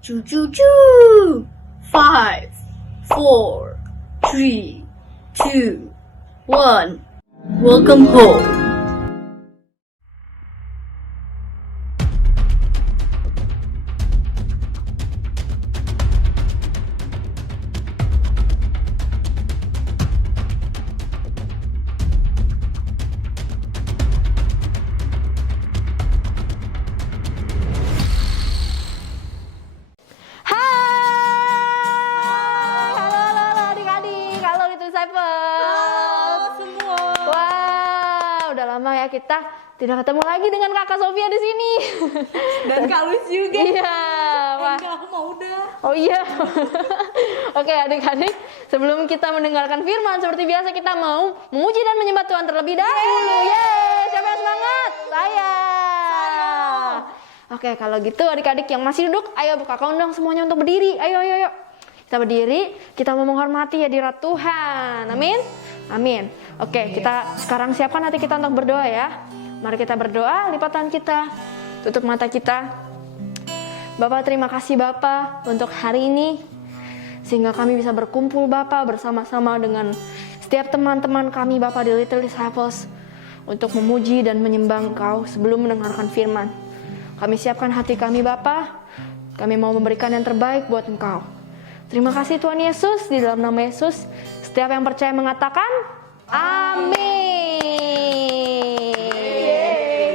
Choo choo choo. 5, 4, 3, 2, 1. Welcome home. Halo adik-adik, halo Little Disciples. Halo semua. Wow, udah lama ya kita tidak ketemu lagi dengan Kakak Sofia di sini. Dan Kak Lus juga. Iya, wah. Enggak, aku mau udah. Oh iya. Oke adik-adik, sebelum kita mendengarkan firman seperti biasa kita mau memuji dan menyembah Tuhan terlebih dahulu. Yeay, siapa yang semangat? Saya. Oke, kalau gitu adik-adik yang masih duduk, ayo Kakak undang semuanya untuk berdiri. Ayo. Kita berdiri, kita mau menghormati hadirat Tuhan. Amin. Amin. Oke, kita sekarang siapkan hati kita untuk berdoa ya. Mari kita berdoa, lipatan kita, tutup mata kita. Bapak, terima kasih Bapak untuk hari ini, sehingga kami bisa berkumpul Bapak bersama-sama dengan setiap teman-teman kami Bapak di Little Disciples untuk memuji dan menyembah Engkau sebelum mendengarkan firman. Kami siapkan hati kami Bapak, kami mau memberikan yang terbaik buat Engkau. Terima kasih Tuhan Yesus, di dalam nama Yesus, setiap yang percaya mengatakan, amin.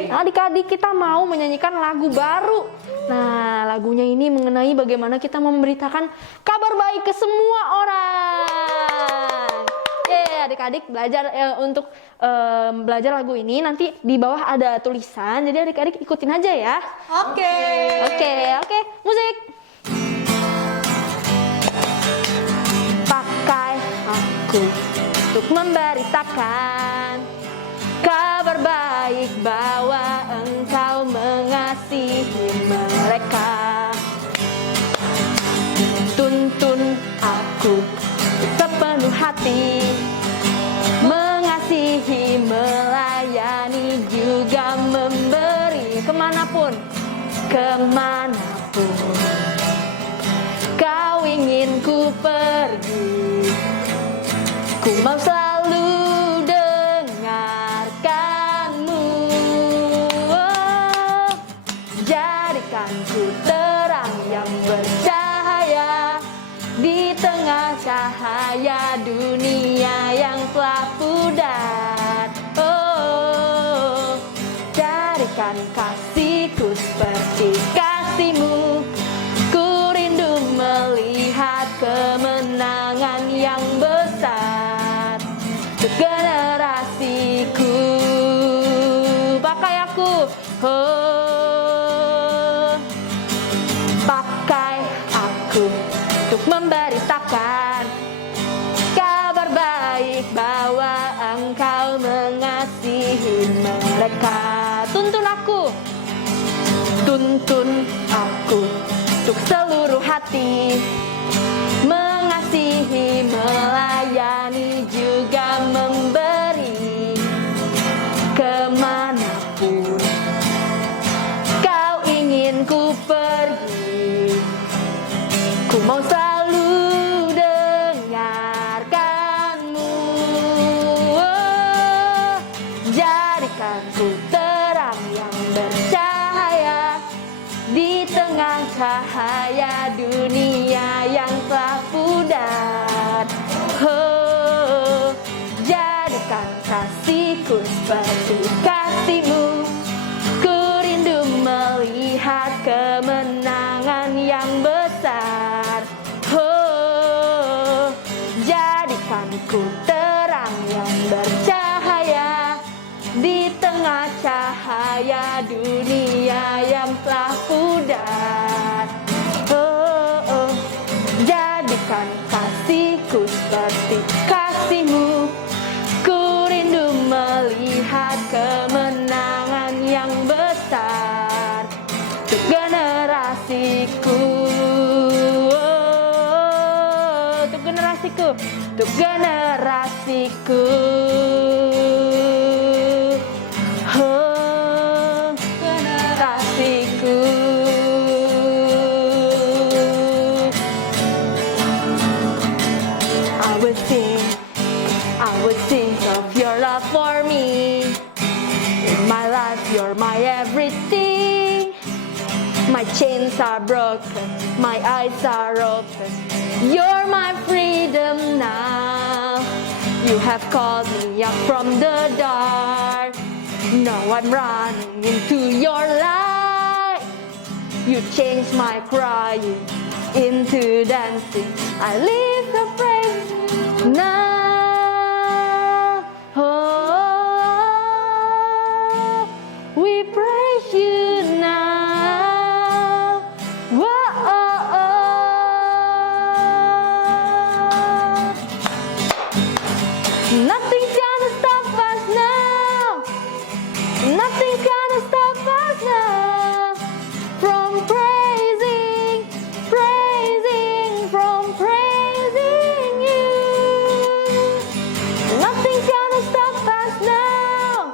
Adik-adik, kita mau menyanyikan lagu baru. Nah, lagunya ini mengenai bagaimana kita memberitakan kabar baik ke semua orang. Adik-adik belajar untuk belajar lagu ini, nanti di bawah ada tulisan, jadi adik-adik ikutin aja ya. Oke, musik. Pakai aku untuk memberitakan kabar baik bahwa Engkau mengasihi mereka. Tuntun aku sepenuh hati, mengasihi, melayani, juga memberi kemanapun Kau ingin ku pergi. Ku mau selalu dengarkanmu. Jadikan ku terang yang bercahaya di tengah cahaya dunia yang telah pudar. Oh, jadikan kasihku seperti kasihmu. Ku rindu melihat kemenangan yang besar untuk generasiku. Pakai aku, oh, pakai aku untuk memberitakan kabar baik bahwa Engkau mengasihi mereka. Tuntun aku untuk seluruh hati, mengasihi, melayani, juga memberi kemanapun Kau ingin ku pergi. Ku mau selalu dengarkanmu. Oh, jadikan ku terang yang bercahaya di tengah cahaya dunia yang telah pudar. Oh, jadikan kasihku seperti kasihmu. Ku rindu melihat kemenangan yang besar. Oh, jadikan ku terang yang bercahaya di tengah cahaya dunia yang telah pudar. Oh, jadikan kasihku seperti kasihmu. Ku rindu melihat kemenangan yang besar untuk generasiku. Oh, untuk generasiku, untuk generasiku. Oh, generasiku. chains are broken, my eyes are open. You're my freedom now. You have called me up from the dark. Now I'm running into your light. You changed my crying into dancing. I live the praise now. Oh, we praise you now. Whoa, oh, oh. Nothing's gonna stop us now. Nothing's gonna stop us now from praising, from praising you. Nothing's gonna stop us now.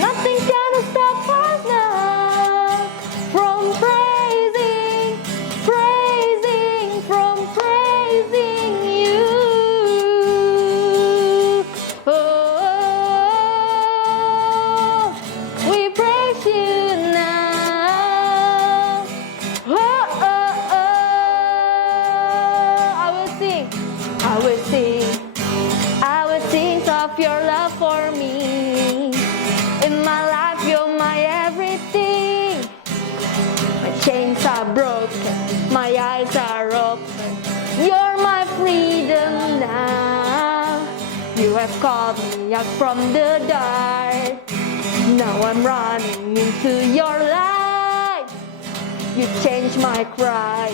Nothing's gonna stop us now from praising, from praising you. Oh, we praise you now. Oh, oh, oh. I will sing, I will sing, I will sing of your love for me. In my life, you're my everything. My chains are broken, my eyes are open. You're my freedom now. You have called me out from the dark. Now I'm running into your light. You changed my cry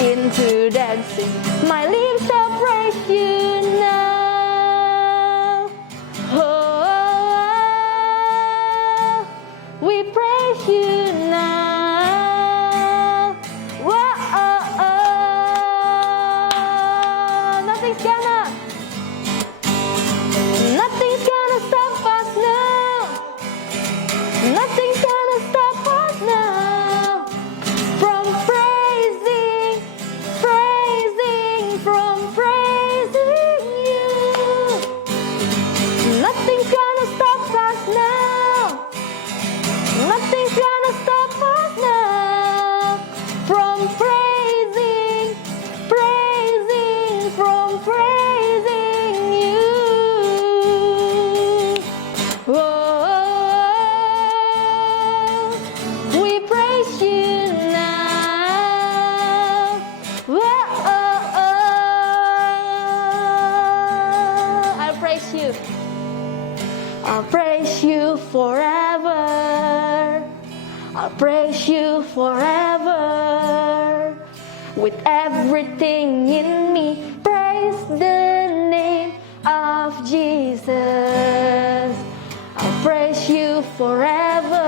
into dancing. My lips shall praise you now. Oh, we praise you now. Whoa, oh, oh. Nothing's gonna stop us now. Nothing's gonna stop us now from praising, from praising you. Nothing's gonna stop us now. Nothing's gonna stop us now from praising, from praising you. Oh, we praise you now. Whoa, oh, oh. I praise you. I'll praise you forever. I'll praise you forever. With everything in me, praise the name of Jesus. I'll praise you forever.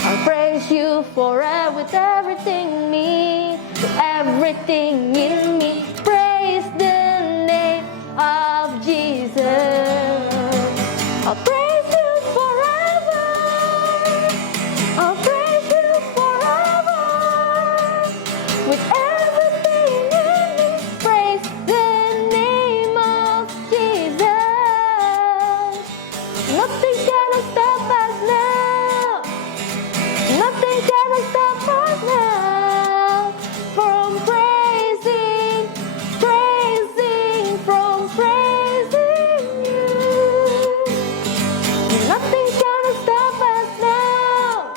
I'll praise you forever with everything in me, with everything in me. Praise the name of Jesus. I'll praise you forever. I'll praise you forever. With everything in me, praise the name of Jesus. Nothing's gonna stop us now. Nothing's gonna stop us now from praising, from praising you. Nothing's gonna stop us now.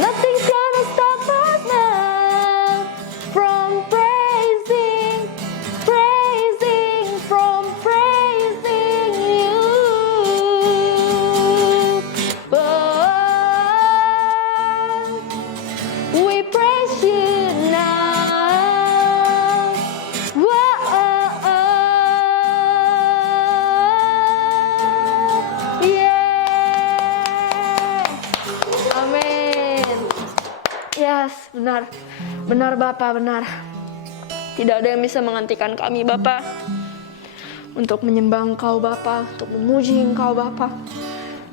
Nothing's gonna stop us now from praising, from praising you. Oh, we praise you now. Whoa, oh, oh. Yeah. Amin. Yes, benar. Benar Bapak, benar. Tidak ada yang bisa menghentikan kami Bapak untuk menyembah Engkau Bapak, untuk memuji Engkau Bapak.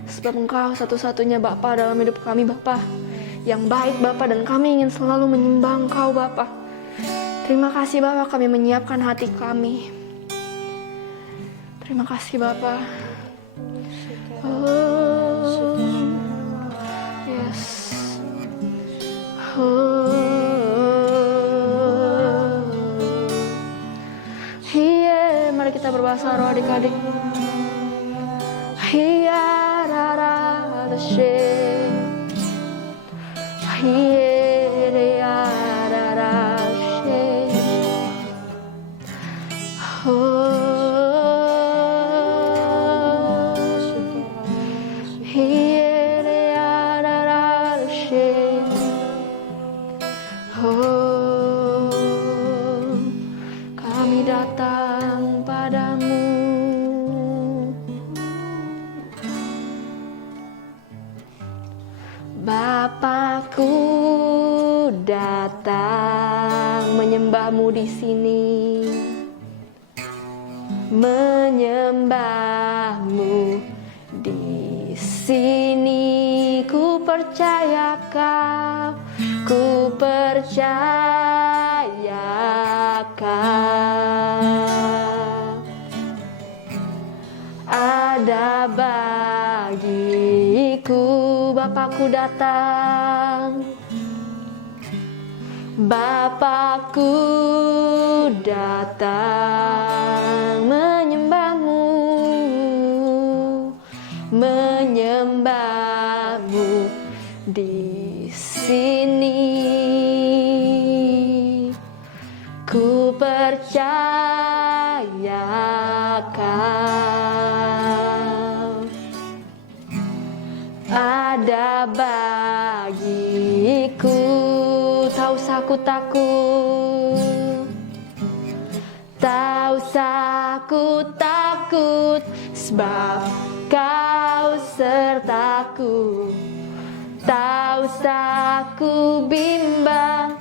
Sebab Engkau satu-satunya Bapak dalam hidup kami Bapak, yang baik Bapak, dan kami ingin selalu menyembah Engkau Bapak. Terima kasih Bapak, kami menyiapkan hati kami. Terima kasih Bapak. Oh, yes. Hiya, mari kita berbahasa roh adik-adik. Hiya rara she. Hiya rara she. Kami datang padamu. Bapakku datang menyembahmu di sini, menyembahmu di sini. Ku percaya ku percaya ada bagiku. Bapakku datang, Bapakku datang menyembahmu, menyembahmu di sini. Ku percaya ada bagiku. Tak usah ku takut, tak usah ku takut, sebab kau sertaku. Tak usah ku bimbang,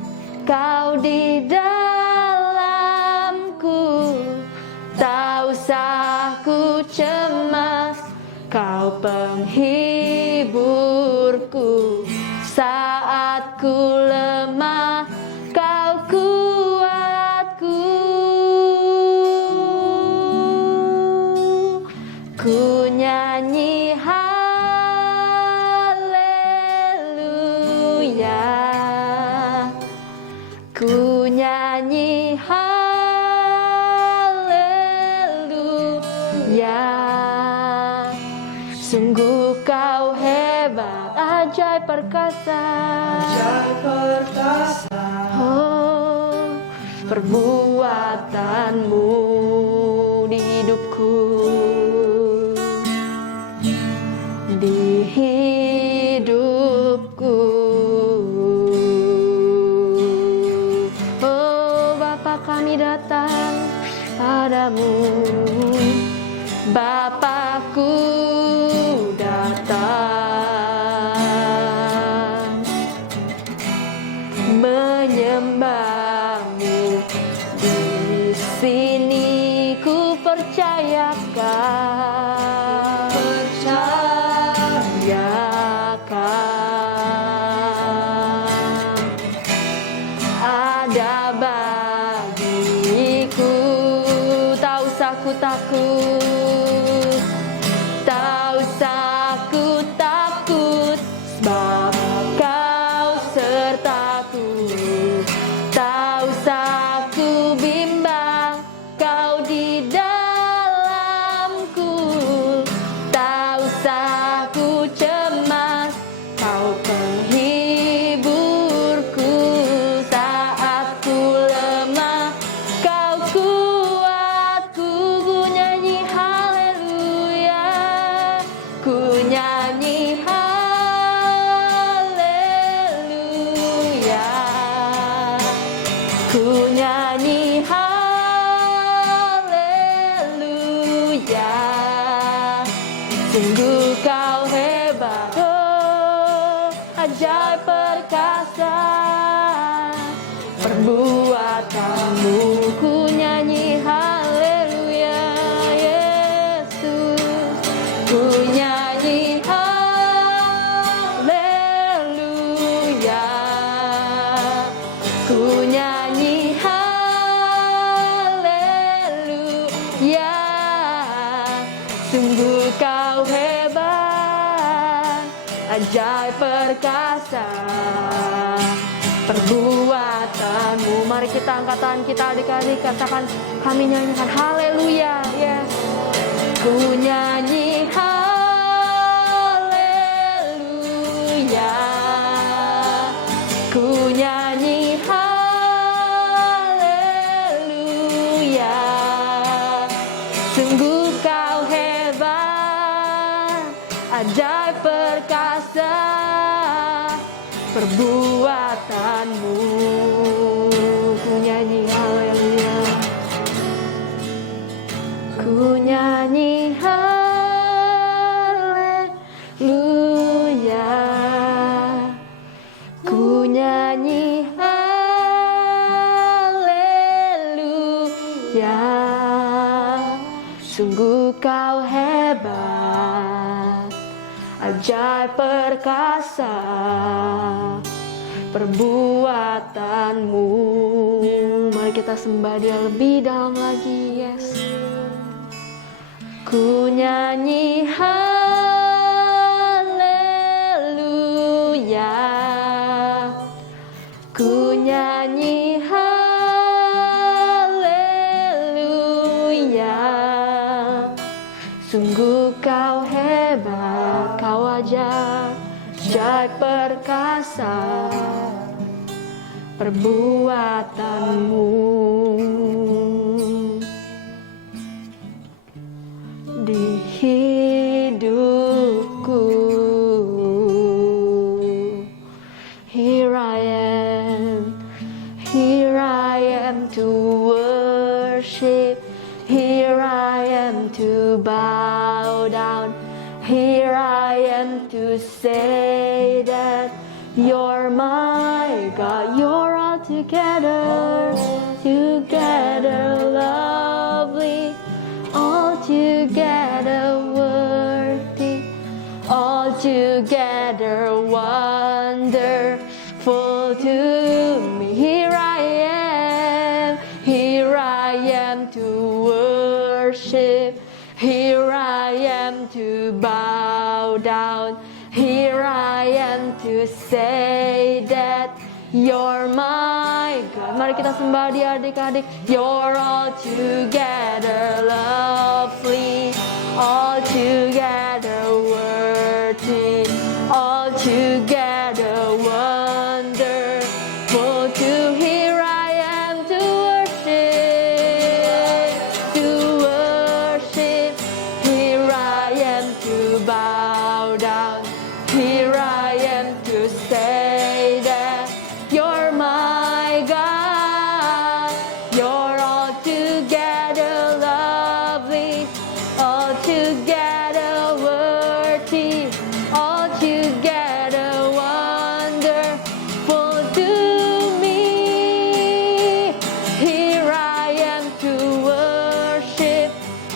kau di dalamku. Tak usah ku cemas, kau penghiburku. Saat ku lemah, kau kuatku. Ku nyanyi haleluya, ku nyanyi haleluya. Sungguh kau hebat, ajaib perkasa. Oh, perbuatanmu di hidupku, di hidupku. Oh, Bapa, kami datang padamu. Bapakku datang menyembahmu di sini. Ku percayakan, ada bagiku. Tak usah ku takut, tak usah ku takut, sebab kau sertaku. Tak usah ku bimbang, kau di dalamku. Tak usah ku cemas, kau penghiburku. Saat ku lemah, kau kuatku. Ku nyanyi haleluya, ku nyanyi haleluya, ku nyanyi haleluya. Sungguh kau hebat, oh, ajaib perkasa perbuatanmu. Ku nyanyi haleluya, Yesus. Ku nyanyi haleluya, ku nyanyi haleluya. Sungguh kau hebat, ajaib perkasa perbuatanmu. Mari kita angkat tangan kita adik-adik, katakan, kami nyanyikan haleluya. Yes, ku nyanyi haleluya, ku nyanyi haleluya. Sungguh kau hebat, ajaib perkasa perbuatanmu. Ku nyanyi haleluya, ku nyanyi haleluya, ku nyanyi haleluya. Sungguh kau hebat, ajaib perkasa perbuatanmu. Mari kita sembah Dia lebih dalam lagi. Yes, ku nyanyi haleluya, ku nyanyi haleluya. Sungguh kau hebat, kau ajaib perkasa perbuatanmu. Di hidupku, here I am to worship, here I am to bow down, here I am to say that you're my God, you're altogether, lovely, altogether worthy, altogether wonderful to me. Here I am to worship, here I am to bow down, here I am to say that you're my God. Mari kita sembah Dia adik-adik. You're altogether lovely, altogether worthy, altogether wonderful to. Here I am to worship, here I am to bow down, here I am to say that you're my God, you're altogether lovely, altogether worthy, altogether wonderful to me. Here I am to worship,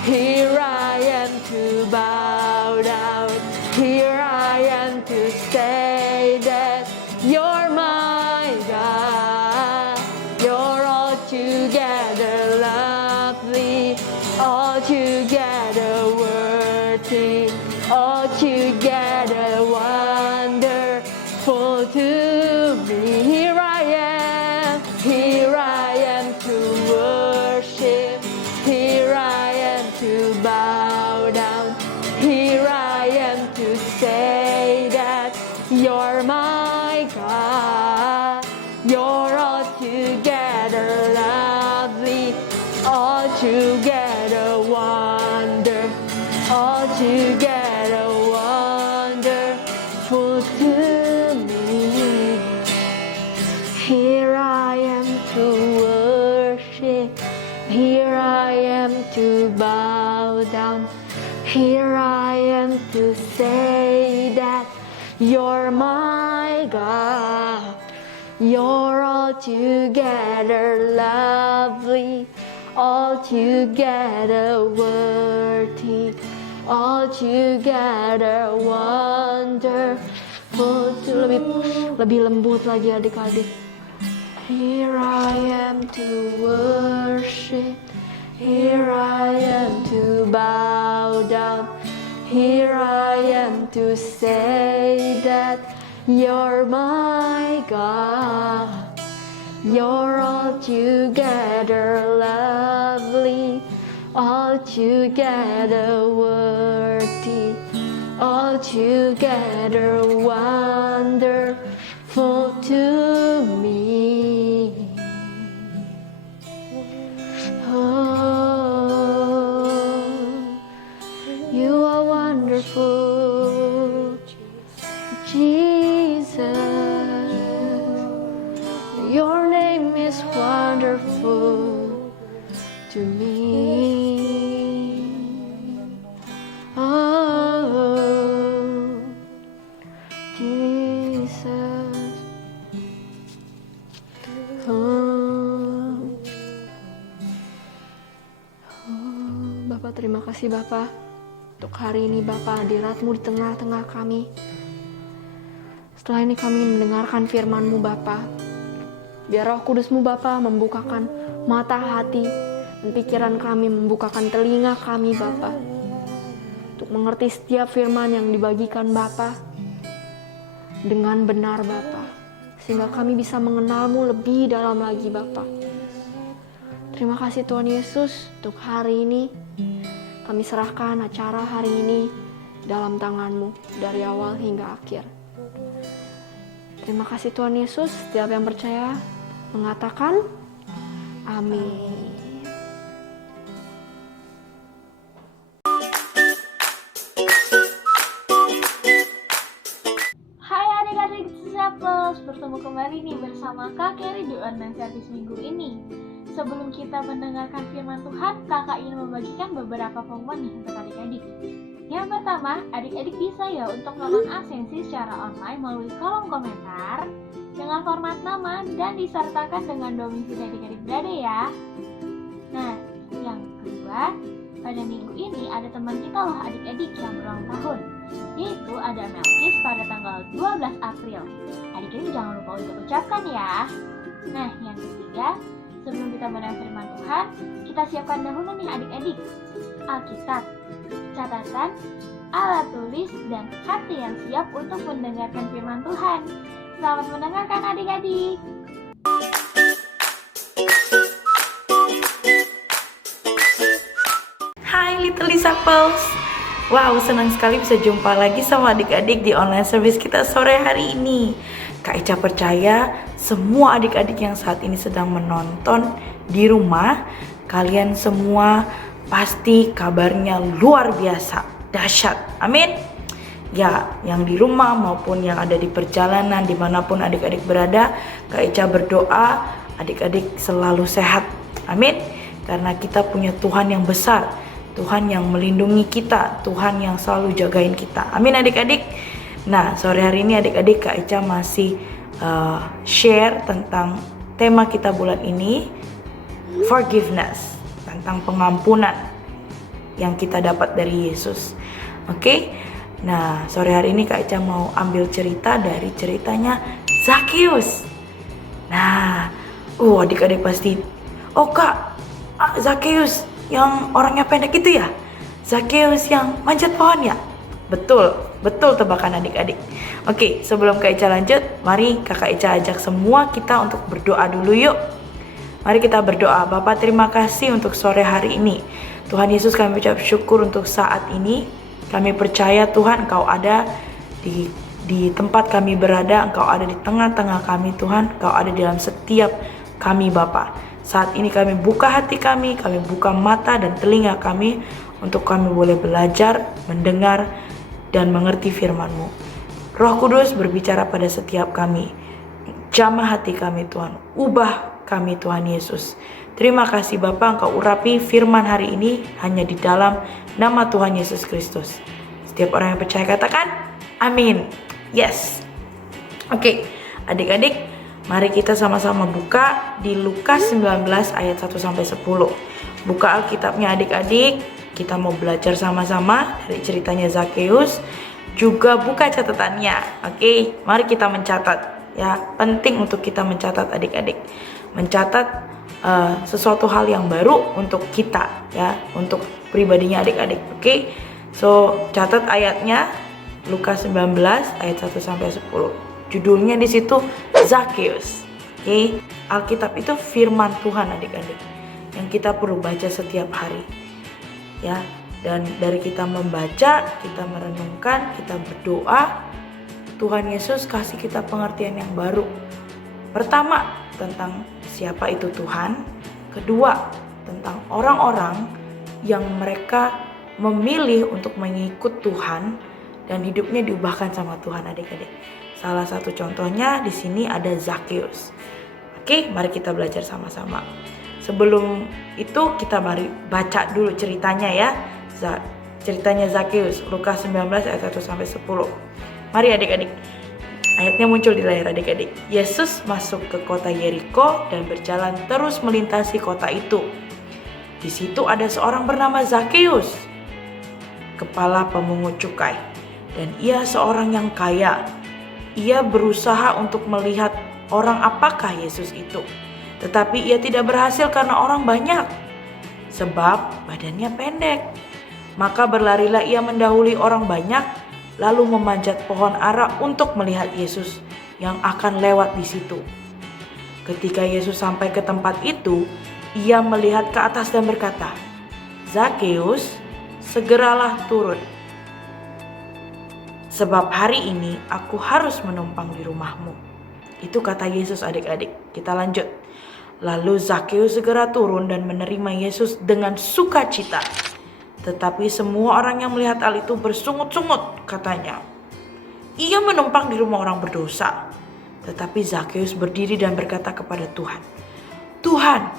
here I am to bow down, here I am to say that you're my God, you're altogether lovely, altogether worthy, altogether wonderful to me. Here I am to worship, here I am to bow down, here I am to say that you're my God, you're altogether lovely, altogether altogether wonderful to me. Here I am to worship, here I am to bow down, here I am to say that you're my God, you're altogether lovely, altogether worthy, altogether wonderful to. Lebih lembut lagi adik-adik. Here I am to worship, here I am to bow down, here I am to say that you're my God, You're altogether lovely, altogether worthy, altogether wonderful to me. Oh, you are wonderful, Jesus. Your name is wonderful to me. Oh, Jesus. Oh, Bapak, terima kasih Bapak untuk hari ini. Bapak, hadirat-Mu di tengah-tengah kami. Setelah ini kami mendengarkan firman-Mu Bapak. Biar Roh Kudus-Mu Bapa membukakan mata hati dan pikiran kami, membukakan telinga kami Bapa, untuk mengerti setiap firman yang dibagikan Bapa dengan benar Bapa, sehingga kami bisa mengenal-Mu lebih dalam lagi Bapa. Terima kasih Tuhan Yesus untuk hari ini. Kami serahkan acara hari ini dalam tangan-Mu dari awal hingga akhir. Terima kasih Tuhan Yesus. Setiap yang percaya mengatakan amin. Hai adik-adik Disciples, bertemu kembali nih bersama Kak Kerry di online service minggu ini. Sebelum kita mendengarkan firman Tuhan, kakak ingin membagikan beberapa pengumuman nih untuk adik-adik. Yang pertama, adik-adik bisa ya untuk nonton Asensi secara online melalui kolom komentar dengan format nama dan disertakan dengan domisili adik-adik berada ya. Nah, yang kedua, pada minggu ini ada teman kita loh adik-adik yang berulang tahun, yaitu ada Melkis pada tanggal 12 April. Adik-adik jangan lupa untuk ucapkan ya. Nah, yang ketiga, sebelum kita mendengar firman Tuhan, kita siapkan dahulu nih adik-adik Alkitab, catatan, alat tulis, dan hati yang siap untuk mendengarkan firman Tuhan. Selamat mendengarkan adik-adik. Hai Little Disciples. Wow, senang sekali bisa jumpa lagi sama adik-adik di online service kita sore hari ini. Kak Ica percaya semua adik-adik yang saat ini sedang menonton di rumah, kalian semua pasti kabarnya luar biasa, dahsyat. Amin. Ya, yang di rumah maupun yang ada di perjalanan, dimanapun adik-adik berada, Kak Ica berdoa adik-adik selalu sehat. Amin. Karena kita punya Tuhan yang besar, Tuhan yang melindungi kita, Tuhan yang selalu jagain kita. Amin adik-adik. Nah, sore hari ini adik-adik Kak Ica masih share tentang tema kita bulan ini, forgiveness, tentang pengampunan yang kita dapat dari Yesus. Oke? Nah, sore hari ini Kak Ica mau ambil cerita dari ceritanya Zakheus. Nah, adik-adik pasti, oh Kak, Zakheus yang orangnya pendek itu ya? Zakheus yang manjat pohon ya? Betul tebakan adik-adik. Oke, sebelum Kak Ica lanjut, mari Kakak Ica ajak semua kita untuk berdoa dulu yuk. Mari kita berdoa. Bapa, terima kasih untuk sore hari ini. Tuhan Yesus, kami ucap syukur untuk saat ini. Kami percaya Tuhan Engkau ada di tempat kami berada, Engkau ada di tengah-tengah kami Tuhan, Engkau ada di dalam setiap kami Bapa. Saat ini kami buka hati kami buka mata dan telinga kami untuk kami boleh belajar, mendengar, dan mengerti firman-Mu. Roh Kudus berbicara pada setiap kami. Jamah hati kami Tuhan, ubah kami Tuhan Yesus. Terima kasih Bapa, Engkau urapi firman hari ini hanya di dalam nama Tuhan Yesus Kristus. Setiap orang yang percaya katakan amin. Yes. Oke, adik-adik, mari kita sama-sama buka di Lukas 19 ayat 1-10. Buka Alkitabnya adik-adik. Kita mau belajar sama-sama dari ceritanya Zakheus. Juga buka catatannya. Oke, mari kita mencatat. Ya, penting untuk kita mencatat adik-adik. Mencatat sesuatu hal yang baru untuk kita, ya, untuk pribadinya adik-adik. Oke. So, catat ayatnya Lukas 19 ayat 1-10. Judulnya di situ Zakheus. Oke, Alkitab itu firman Tuhan adik-adik yang kita perlu baca setiap hari. Ya, dan dari kita membaca, kita merenungkan, kita berdoa, Tuhan Yesus kasih kita pengertian yang baru. Pertama, tentang siapa itu Tuhan. Kedua, tentang orang-orang yang mereka memilih untuk mengikut Tuhan dan hidupnya diubahkan sama Tuhan adik-adik. Salah satu contohnya di sini ada Zakheus. Oke, mari kita belajar sama-sama. Sebelum itu kita mari baca dulu ceritanya ya. Ceritanya Zakheus, Lukas 19 ayat 1 sampai 10. Mari adik-adik. Ayatnya muncul di layar adik-adik. Yesus masuk ke kota Yeriko dan berjalan terus melintasi kota itu. Di situ ada seorang bernama Zakheus, kepala pemungut cukai, dan ia seorang yang kaya. Ia berusaha untuk melihat orang apakah Yesus itu, tetapi ia tidak berhasil karena orang banyak, sebab badannya pendek. Maka berlarilah ia mendahului orang banyak, lalu memanjat pohon ara untuk melihat Yesus yang akan lewat di situ. Ketika Yesus sampai ke tempat itu, ia melihat ke atas dan berkata, "Zakheus, segeralah turun. Sebab hari ini aku harus menumpang di rumahmu." Itu kata Yesus adik-adik. Kita lanjut. Lalu Zakheus segera turun dan menerima Yesus dengan sukacita. Tetapi semua orang yang melihat hal itu bersungut-sungut katanya, "Ia menumpang di rumah orang berdosa." Tetapi Zakheus berdiri dan berkata kepada Tuhan, "Tuhan,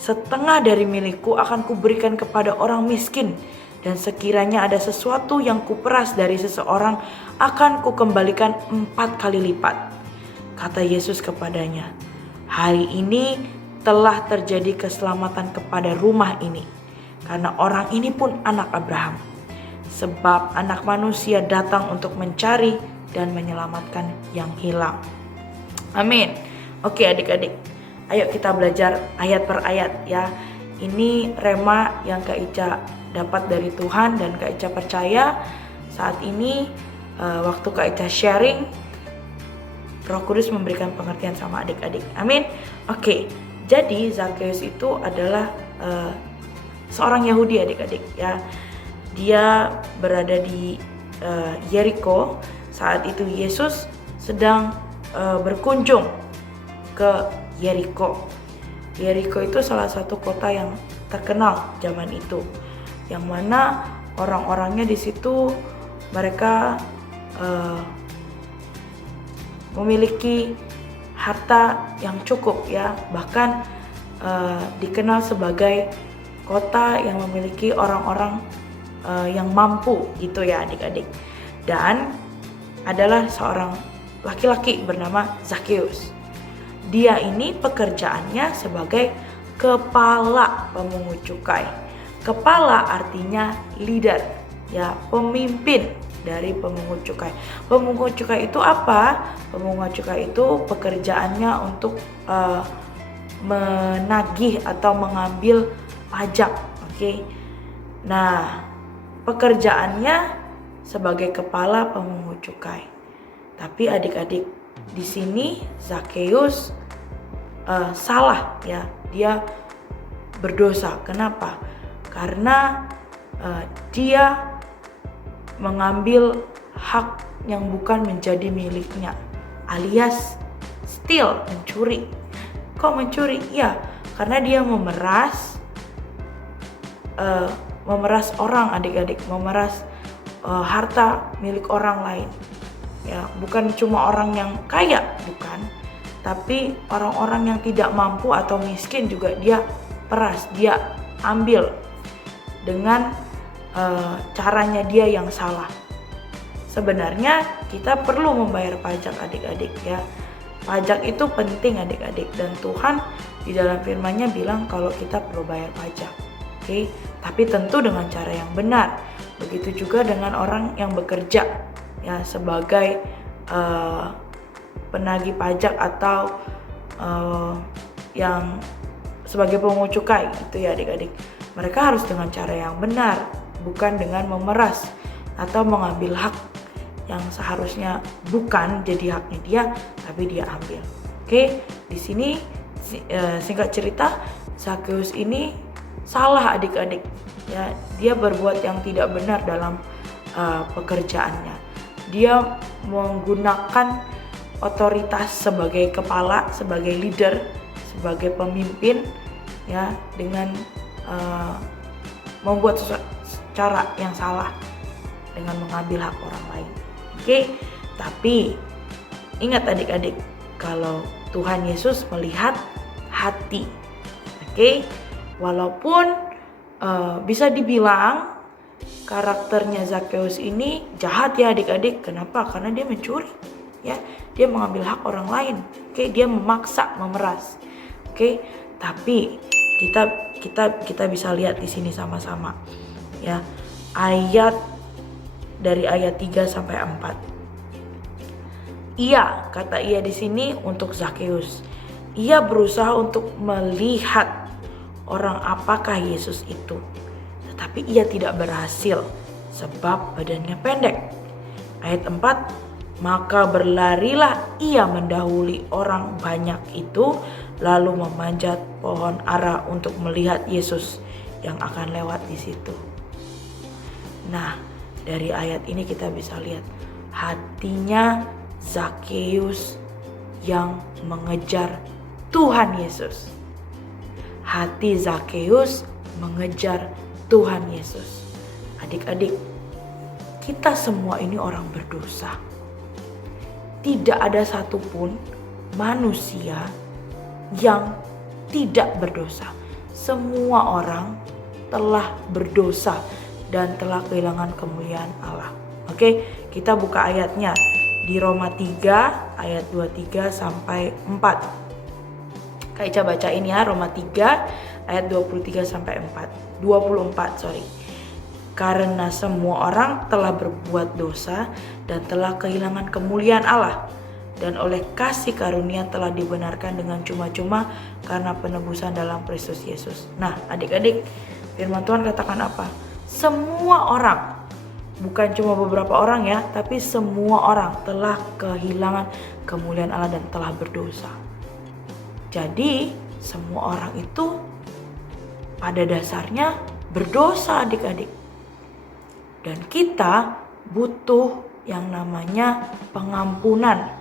setengah dari milikku akan kuberikan kepada orang miskin, dan sekiranya ada sesuatu yang kuperas dari seseorang akan kukembalikan 4 kali lipat." Kata Yesus kepadanya, "Hari ini telah terjadi keselamatan kepada rumah ini, karena orang ini pun anak Abraham. Sebab anak manusia datang untuk mencari dan menyelamatkan yang hilang." Amin. Oke adik-adik, ayo kita belajar ayat per ayat ya. Ini rema yang Kak Ica dapat dari Tuhan dan Kak Ica percaya saat ini waktu Kak Ica sharing, Roh Kudus memberikan pengertian sama adik-adik. Amin. Oke, jadi Zakheus itu adalah seorang Yahudi adik-adik ya. Dia berada di Yeriko. Saat itu Yesus sedang berkunjung ke Yeriko. Yeriko itu salah satu kota yang terkenal zaman itu, yang mana orang-orangnya di situ mereka memiliki harta yang cukup ya, bahkan dikenal sebagai kota yang memiliki orang-orang yang mampu gitu ya adik-adik. Dan adalah seorang laki-laki bernama Zakheus. Dia ini pekerjaannya sebagai kepala pemungut cukai. Kepala artinya leader ya, pemimpin dari pemungut cukai. Pemungut cukai itu apa? Pemungut cukai itu pekerjaannya untuk menagih atau mengambil pajak. Oke. Nah, pekerjaannya sebagai kepala pemungut cukai. Tapi adik-adik, di sini Zakheus salah ya. Dia berdosa. Kenapa? Karena dia mengambil hak yang bukan menjadi miliknya, alias steal, mencuri. Kok mencuri? Ya, karena dia memeras orang adik-adik, memeras harta milik orang lain. Ya, bukan cuma orang yang kaya, bukan, tapi orang-orang yang tidak mampu atau miskin juga dia peras, dia ambil dengan caranya dia yang salah. Sebenarnya kita perlu membayar pajak adik-adik ya. Pajak itu penting adik-adik, dan Tuhan di dalam firman-Nya bilang kalau kita perlu bayar pajak. Oke, tapi tentu dengan cara yang benar. Begitu juga dengan orang yang bekerja ya sebagai penagih pajak atau yang sebagai pemungut cukai gitu ya adik-adik. Mereka harus dengan cara yang benar, bukan dengan memeras atau mengambil hak yang seharusnya bukan jadi haknya dia, tapi dia ambil. Oke, di sini singkat cerita, Zakheus ini salah adik-adik. Ya, dia berbuat yang tidak benar dalam pekerjaannya. Dia menggunakan otoritas sebagai kepala, sebagai leader, sebagai pemimpin, ya, dengan membuat cara yang salah dengan mengambil hak orang lain. Oke, tapi ingat adik-adik, kalau Tuhan Yesus melihat hati. Oke, walaupun bisa dibilang karakternya Zakheus ini jahat ya adik-adik. Kenapa? Karena dia mencuri, ya. Dia mengambil hak orang lain. Oke, dia memaksa, memeras. Oke, tapi kita bisa lihat di sini sama-sama, ya. Dari ayat 3 sampai 4. Ia, kata ia di sini untuk Zakheus. Ia berusaha untuk melihat orang apakah Yesus itu. Tetapi ia tidak berhasil sebab badannya pendek. Ayat 4, maka berlarilah ia mendahului orang banyak itu, lalu memanjat pohon ara untuk melihat Yesus yang akan lewat di situ. Nah, dari ayat ini kita bisa lihat hatinya Zakheus yang mengejar Tuhan Yesus. Hati Zakheus mengejar Tuhan Yesus. Adik-adik, kita semua ini orang berdosa. Tidak ada satupun manusia yang tidak berdosa. Semua orang telah berdosa dan telah kehilangan kemuliaan Allah. Oke, kita buka ayatnya di Roma 3 ayat 23 sampai 4. Kak Ica bacain ya, Roma 3 ayat 23 sampai 24, sorry. Karena semua orang telah berbuat dosa dan telah kehilangan kemuliaan Allah, dan oleh kasih karunia telah dibenarkan dengan cuma-cuma karena penebusan dalam Kristus Yesus. Nah, adik-adik, firman Tuhan katakan apa? Semua orang, bukan cuma beberapa orang ya, tapi semua orang telah kehilangan kemuliaan Allah dan telah berdosa. Jadi semua orang itu pada dasarnya berdosa adik-adik. Dan kita butuh yang namanya pengampunan.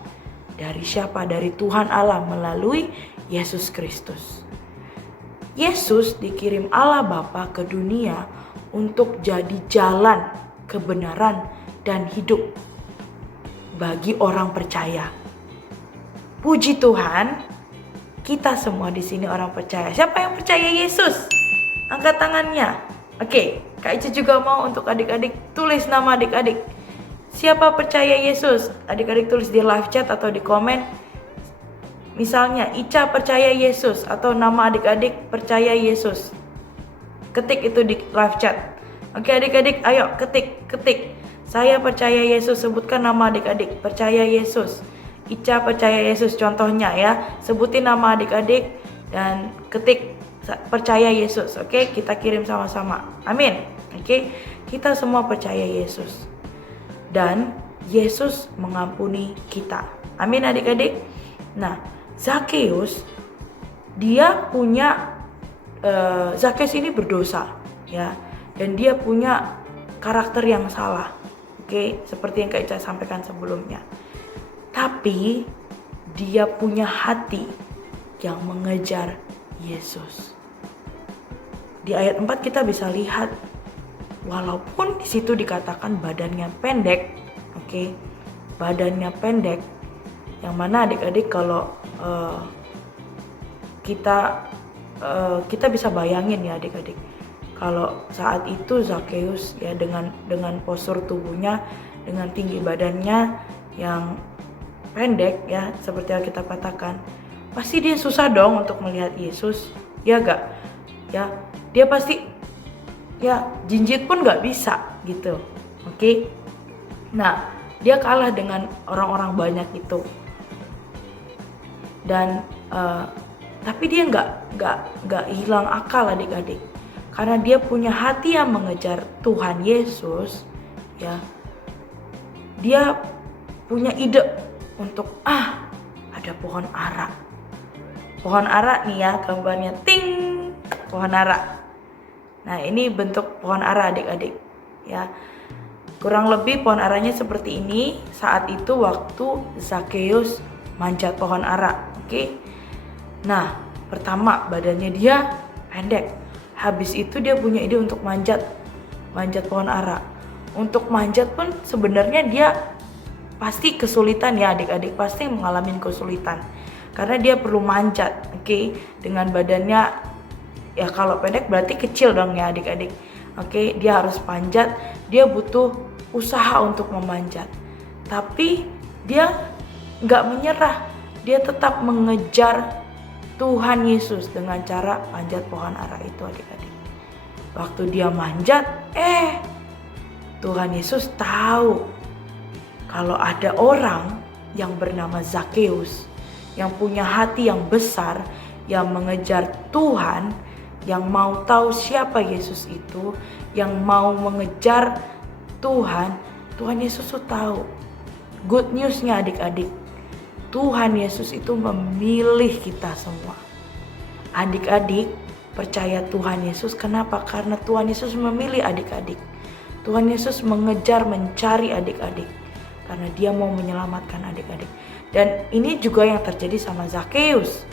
Dari siapa? Dari Tuhan Allah melalui Yesus Kristus. Yesus dikirim Allah Bapa ke dunia untuk jadi jalan kebenaran dan hidup bagi orang percaya. Puji Tuhan, kita semua di sini orang percaya. Siapa yang percaya Yesus? Angkat tangannya. Oke, Kak Ica juga mau untuk adik-adik tulis nama adik-adik. Siapa percaya Yesus? Adik-adik tulis di live chat atau di komen. Misalnya, Ica percaya Yesus atau nama adik-adik percaya Yesus. Ketik itu di live chat. Oke adik-adik, ayo ketik. Saya percaya Yesus, sebutkan nama adik-adik. Percaya Yesus. Ica percaya Yesus contohnya ya. Sebutin nama adik-adik dan ketik percaya Yesus. Oke, kita kirim sama-sama. Amin. Oke, kita semua percaya Yesus. Dan Yesus mengampuni kita. Amin adik-adik. Nah, Zakheus dia punya Zakheus ini berdosa ya. Dan dia punya karakter yang salah. Oke, seperti yang Kak Ica sampaikan sebelumnya. Tapi dia punya hati yang mengejar Yesus. Di ayat 4 kita bisa lihat, walaupun di situ dikatakan badannya pendek, oke, badannya pendek, yang mana adik-adik kalau kita bisa bayangin ya adik-adik. Kalau saat itu Zakheus ya dengan postur tubuhnya, dengan tinggi badannya yang pendek ya, seperti yang kita katakan, pasti dia susah dong untuk melihat Yesus, ya gak? Ya, dia pasti ya jinjit pun gak bisa gitu, oke? Nah, dia kalah dengan orang-orang banyak itu, dan tapi dia nggak hilang akal adik-adik. Karena dia punya hati yang mengejar Tuhan Yesus, ya, dia punya ide untuk ada ada pohon ara. Pohon ara nih ya, gambarnya ting, pohon ara. Nah, ini bentuk pohon ara adik-adik ya. Kurang lebih pohon aranya seperti ini saat itu waktu Zakheus manjat pohon ara. Oke. Nah, pertama badannya dia pendek. Habis itu dia punya ide untuk manjat pohon ara. Untuk manjat pun sebenarnya dia pasti kesulitan ya adik-adik, pasti mengalami kesulitan. Karena dia perlu manjat, oke, dengan badannya ya kalau pendek berarti kecil dong ya adik-adik. Oke, dia harus panjat, dia butuh usaha untuk memanjat. Tapi dia nggak menyerah, dia tetap mengejar Tuhan Yesus dengan cara panjat pohon ara itu adik-adik. Waktu dia manjat, Tuhan Yesus tahu kalau ada orang yang bernama Zakheus yang punya hati yang besar, yang mengejar Tuhan, yang mau tahu siapa Yesus itu, yang mau mengejar Tuhan. Tuhan Yesus tuh tahu. Good newsnya adik-adik, Tuhan Yesus itu memilih kita semua. Adik-adik percaya Tuhan Yesus, kenapa? Karena Tuhan Yesus memilih adik-adik. Tuhan Yesus mengejar, mencari adik-adik karena dia mau menyelamatkan adik-adik. Dan ini juga yang terjadi sama Zakheus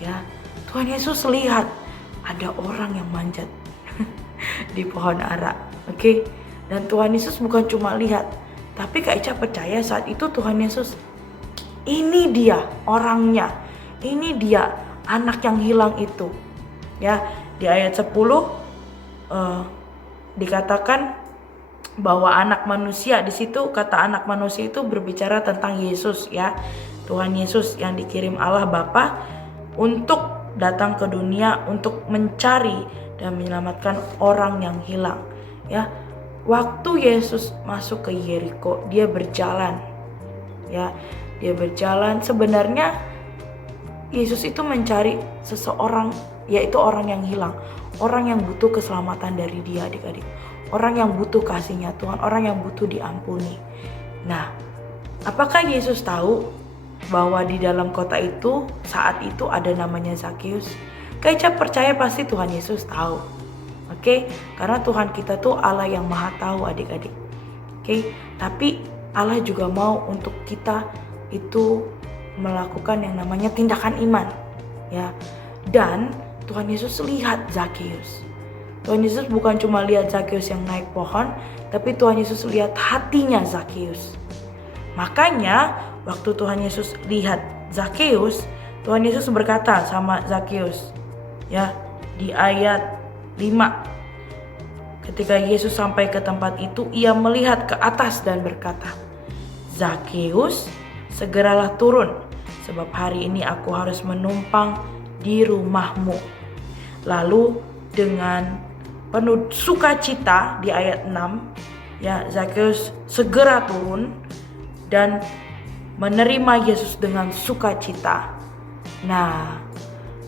ya. Tuhan Yesus lihat ada orang yang manjat di pohon ara, oke? Dan Tuhan Yesus bukan cuma lihat, tapi Kak Ica percaya saat itu Tuhan Yesus, ini dia orangnya, ini dia anak yang hilang itu ya. Di ayat 10 dikatakan bahwa anak manusia, di situ kata anak manusia itu berbicara tentang Yesus ya. Tuhan Yesus yang dikirim Allah Bapa untuk datang ke dunia untuk mencari dan menyelamatkan orang yang hilang ya. Waktu Yesus masuk ke Yeriko, dia berjalan ya. Dia berjalan, sebenarnya Yesus itu mencari seseorang, yaitu orang yang hilang, orang yang butuh keselamatan dari dia adik-adik. Orang yang butuh kasihnya Tuhan, orang yang butuh diampuni. Nah, apakah Yesus tahu bahwa di dalam kota itu saat itu ada namanya Zakheus? Kak Ica percaya pasti Tuhan Yesus tahu. Oke, karena Tuhan kita tuh Allah yang maha tahu adik-adik. Oke, tapi Allah juga mau untuk kita itu melakukan yang namanya tindakan iman ya. Dan Tuhan Yesus lihat Zakheus. Tuhan Yesus bukan cuma lihat Zakheus yang naik pohon, tapi Tuhan Yesus lihat hatinya Zakheus. Makanya waktu Tuhan Yesus lihat Zakheus, Tuhan Yesus berkata sama Zakheus ya, di ayat 5. Ketika Yesus sampai ke tempat itu, ia melihat ke atas dan berkata, "Zakheus, segeralah turun, sebab hari ini aku harus menumpang di rumahmu." Lalu dengan penuh sukacita di ayat 6 ya, Zakheus segera turun dan menerima Yesus dengan sukacita. Nah,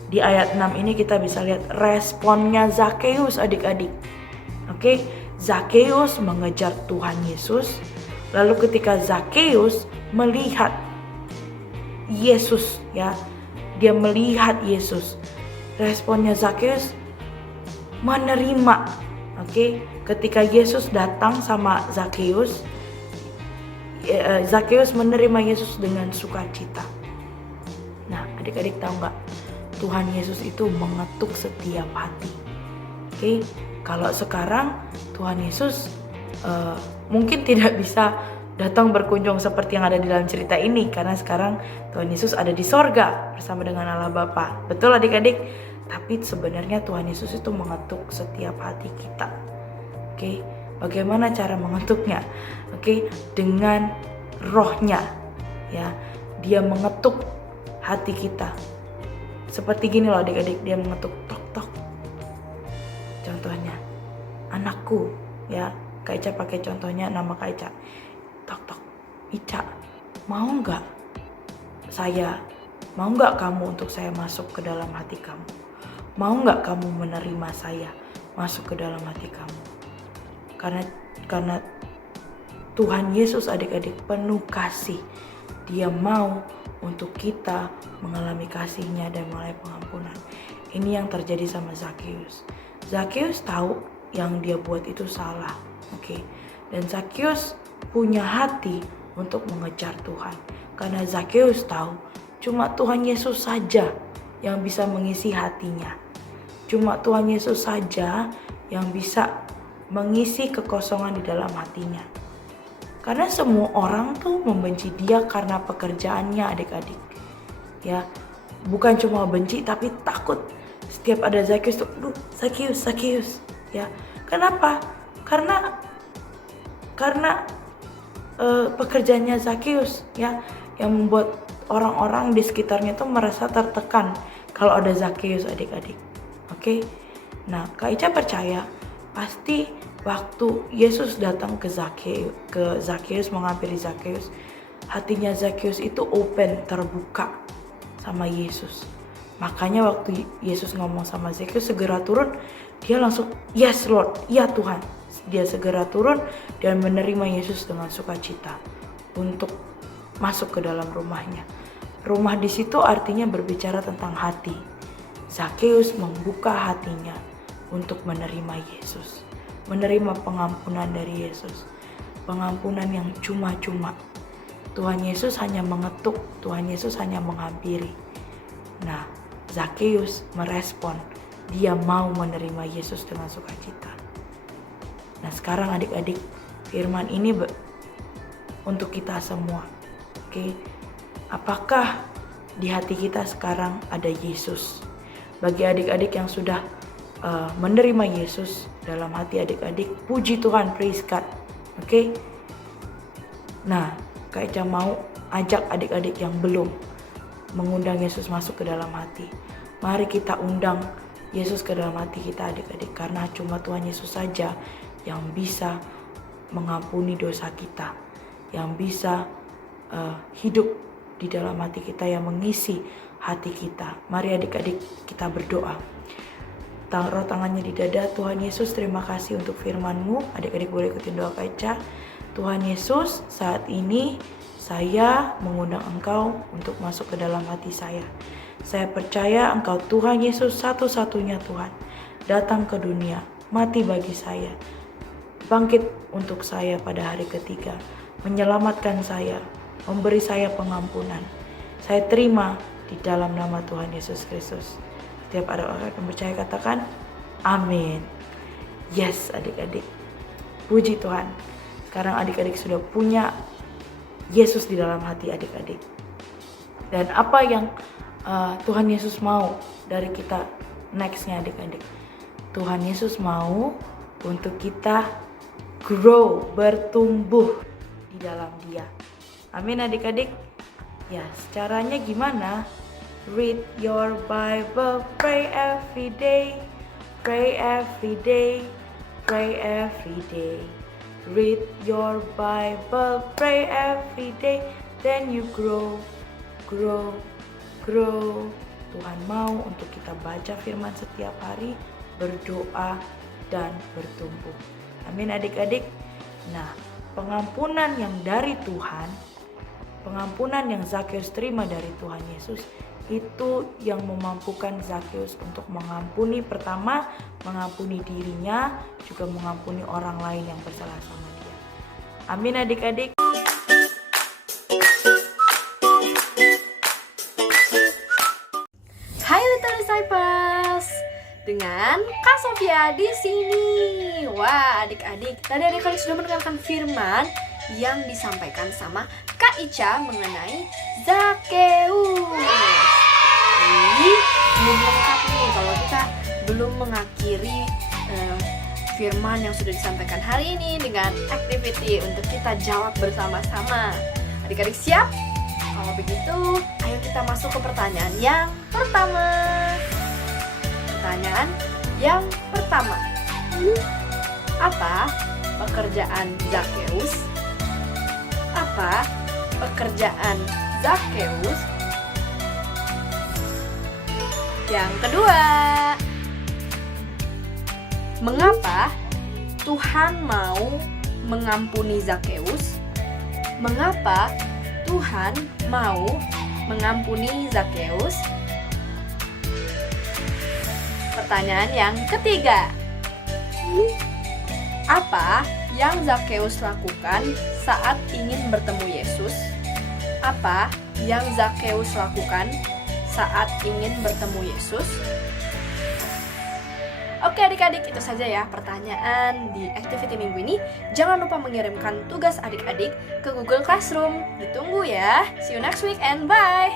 di ayat 6 ini kita bisa lihat responnya Zakheus adik-adik. Oke, Zakheus mengejar Tuhan Yesus. Lalu ketika Zakheus melihat Yesus ya, dia melihat Yesus, responnya Zakheus menerima. Oke, ketika Yesus datang sama Zakheus, Zakheus menerima Yesus dengan sukacita. Nah, adik-adik tahu nggak? Tuhan Yesus itu mengetuk setiap hati. Oke, kalau sekarang Tuhan Yesus mungkin tidak bisa datang berkunjung seperti yang ada di dalam cerita ini, karena sekarang Tuhan Yesus ada di sorga bersama dengan Allah Bapa. Betul adik-adik? Tapi sebenarnya Tuhan Yesus itu mengetuk setiap hati kita. Oke, bagaimana cara mengetuknya? Oke, dengan rohnya ya. Dia mengetuk hati kita. Seperti gini loh adik-adik, dia mengetuk tok-tok. Contohnya, anakku ya. Kak Ica pakai contohnya nama Kak Ica. Tok-tok, Ica, mau nggak kamu untuk saya masuk ke dalam hati kamu? Mau nggak kamu menerima saya masuk ke dalam hati kamu? Karena Tuhan Yesus adik-adik penuh kasih. Dia mau untuk kita mengalami kasih-Nya dan mengalami pengampunan. Ini yang terjadi sama Zakheus. Zakheus tahu yang dia buat itu salah, oke? Dan Zakheus punya hati untuk mengejar Tuhan. Karena Zakheus tahu cuma Tuhan Yesus saja yang bisa mengisi hatinya. Cuma Tuhan Yesus saja yang bisa mengisi kekosongan di dalam hatinya. Karena semua orang tuh membenci dia karena pekerjaannya, adik-adik. Ya, bukan cuma benci tapi takut. Setiap ada Zakheus tuh, Zakheus, ya. Kenapa? Karena pekerjaannya Zakheus, ya, yang membuat orang-orang di sekitarnya tuh merasa tertekan kalau ada Zakheus, adik-adik. Oke? Nah, Kak Ica percaya pasti waktu Yesus datang ke Zakheus menghampiri Zakheus, hatinya Zakheus itu open, terbuka sama Yesus. Makanya waktu Yesus ngomong sama Zakheus segera turun, dia langsung yes Lord, ya Tuhan. Dia segera turun dan menerima Yesus dengan sukacita untuk masuk ke dalam rumahnya. Rumah di situ artinya berbicara tentang hati. Zakheus membuka hatinya untuk menerima Yesus, menerima pengampunan dari Yesus, pengampunan yang cuma-cuma. Tuhan Yesus hanya mengetuk, Tuhan Yesus hanya menghampiri. Nah, Zakheus merespon, dia mau menerima Yesus dengan sukacita. Nah, sekarang adik-adik, firman ini untuk kita semua. Oke? Apakah di hati kita sekarang ada Yesus? Bagi adik-adik yang sudah menerima Yesus dalam hati adik-adik, puji Tuhan, praise God. Oke? Nah, Kak Ica mau ajak adik-adik yang belum mengundang Yesus masuk ke dalam hati. Mari kita undang Yesus ke dalam hati kita, adik-adik, karena cuma Tuhan Yesus saja yang bisa mengampuni dosa kita, yang bisa hidup di dalam hati kita, yang mengisi hati kita. Mari adik-adik kita berdoa. Taruh tangannya di dada. Tuhan Yesus, terima kasih untuk firman-Mu. Adik-adik boleh ikutin doa Kak Ica. Tuhan Yesus, saat ini saya mengundang Engkau untuk masuk ke dalam hati saya. Saya percaya Engkau Tuhan Yesus satu-satunya Tuhan. Datang ke dunia, mati bagi saya, bangkit untuk saya pada hari ketiga, menyelamatkan saya, memberi saya pengampunan. Saya terima di dalam nama Tuhan Yesus Kristus. Setiap ada orang yang percaya katakan amin. Yes, adik-adik, puji Tuhan. Sekarang adik-adik sudah punya Yesus di dalam hati adik-adik. Dan apa yang Tuhan Yesus mau dari kita nextnya, adik-adik? Tuhan Yesus mau untuk kita grow, bertumbuh di dalam Dia. Amin adik-adik. Ya, caranya gimana? Read your Bible, pray every day, pray every day, pray every day. Read your Bible, pray every day, then you grow, grow, grow. Tuhan mau untuk kita baca firman setiap hari, berdoa, dan bertumbuh. Amin adik-adik. Nah, pengampunan yang dari Tuhan, pengampunan yang Zakheus terima dari Tuhan Yesus, itu yang memampukan Zakheus untuk mengampuni, pertama mengampuni dirinya, juga mengampuni orang lain yang bersalah sama dia. Amin adik-adik. Hai Little Disciples, dengan Kak Sofia di sini. Wah, adik-adik, tadi adik-adik sudah mendengarkan firman yang disampaikan sama Kak Ica mengenai Zakheus. Jadi belum lengkap nih kalau kita belum mengakhiri firman yang sudah disampaikan hari ini dengan activity untuk kita jawab bersama-sama. Adik-adik siap? Kalau begitu, ayo kita masuk ke pertanyaan yang pertama. Pertanyaan yang pertama. Apa pekerjaan Zakheus? Apa pekerjaan Zakheus? Yang kedua, mengapa Tuhan mau mengampuni Zakheus? Mengapa Tuhan mau mengampuni Zakheus? Pertanyaan yang ketiga, apa yang Zakheus lakukan saat ingin bertemu Yesus? Apa yang Zakheus lakukan saat ingin bertemu Yesus? Oke adik-adik, itu saja ya pertanyaan di activity minggu ini. Jangan lupa mengirimkan tugas adik-adik ke Google Classroom. Ditunggu ya. See you next week and bye!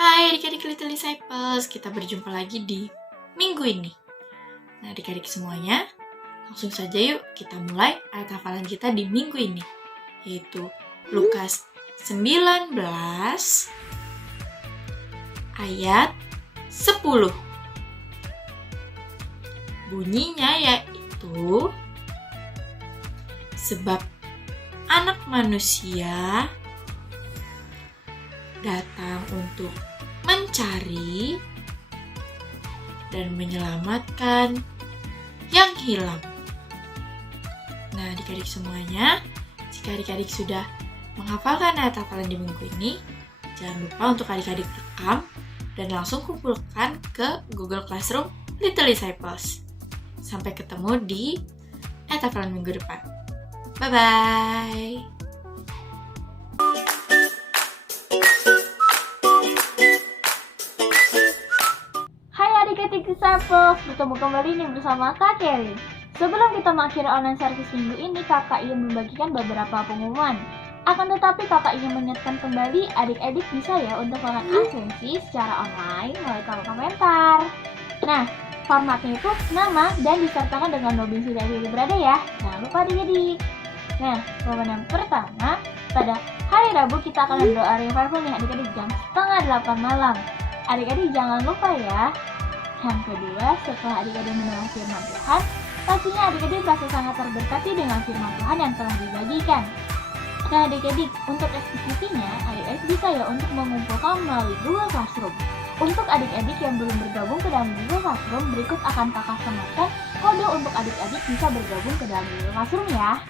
Hai adik-adik Little Disciples, kita berjumpa lagi di minggu ini. Nah adik-adik semuanya, langsung saja yuk kita mulai ayat hafalan kita di minggu ini, yaitu Lukas 19 ayat 10. Bunyinya yaitu, sebab anak manusia datang untuk mencari dan menyelamatkan yang hilang. Nah, adik-adik semuanya, jika adik-adik sudah menghafalkan ayat hafalan di minggu ini, jangan lupa untuk adik-adik rekam dan langsung kumpulkan ke Google Classroom Little Disciples. Sampai ketemu di ayat hafalan minggu depan. Bye-bye! Adik-adik Disciples, bertemu kembali nih bersama Kak Kerin. Sebelum kita mengakhiri online service minggu ini, kakak ingin membagikan beberapa pengumuman. Akan tetapi kakak ingin mengingatkan kembali adik-adik bisa ya untuk melakukan absensi secara online melalui kolom komentar. Nah, formatnya itu nama dan disertakan dengan domisili yang berada ya. Jangan lupa adik-adik. Nah, pengumuman yang pertama, pada hari Rabu kita akan berdoa revival nih adik-adik jam 7:30 malam. Adik-adik jangan lupa ya. Yang kedua, setelah adik-adik mendengar firman Tuhan, pastinya adik-adik merasa sangat terberkati dengan firman Tuhan yang telah dibagikan. Nah adik-adik, untuk aktivitinya, adik-adik bisa ya untuk mengumpulkan melalui Google Classroom. Untuk adik-adik yang belum bergabung ke dalam Google Classroom, berikut akan kakak sematkan kode untuk adik-adik bisa bergabung ke dalam Google Classroom ya.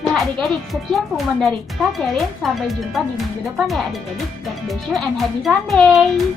Nah adik-adik, sekian pengumuman dari Kak Kerin. Sampai jumpa di minggu depan ya adik-adik. God bless you and happy Sunday!